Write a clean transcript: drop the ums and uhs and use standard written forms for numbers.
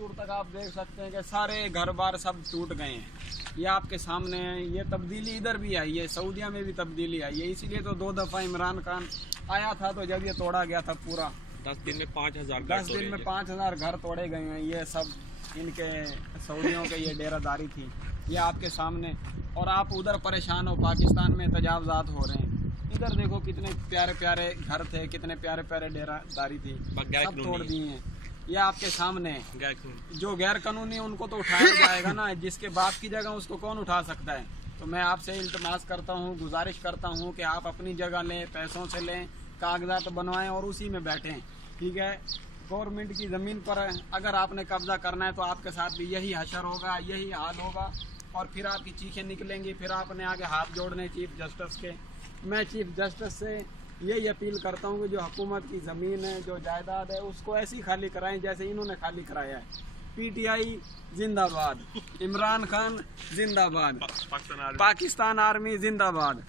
दूर तक आप देख सकते हैं कि सारे घर बार सब टूट गए हैं। ये आपके सामने है। ये तब्दीली इधर भी आई है, सऊदीया में भी तब्दीली आई है। इसीलिए तो 2 दफ़ा इमरान खान आया था, तो जब ये तोड़ा गया था पूरा 10 दिन में 5000 घर तोड़े गए हैं। ये सब इनके सऊदियों के ये डेरादारी थी, ये आपके सामने। और आप उधर परेशान हो, पाकिस्तान में तजावजात हो रहे हैं। इधर देखो कितने प्यारे प्यारे घर थे, कितने प्यारे प्यारे डेरादारी थी, सब तोड़ दिए हैं। ये आपके सामने जो गैर कानूनी उनको तो उठाया जाएगा ना, जिसके बाप की जगह उसको कौन उठा सकता है। तो मैं आपसे इल्तमास करता हूँ, गुजारिश करता हूँ कि आप अपनी जगह लें, पैसों से लें, कागजात बनवाएं और उसी में बैठें, ठीक है। गवर्नमेंट की ज़मीन पर अगर आपने कब्जा करना है तो आपके साथ भी यही हशर होगा, यही हाल होगा। और फिर आपकी चीखें निकलेंगी, फिर आपने आगे हाथ जोड़ने चीफ जस्टिस के। मैं चीफ जस्टिस से यही अपील करता हूँ कि जो हुकूमत की ज़मीन है, जो जायदाद है, उसको ऐसे ही खाली कराएं जैसे इन्होंने खाली कराया है। PTI जिंदाबाद, इमरान खान जिंदाबाद, पाकिस्तान आर्मी जिंदाबाद।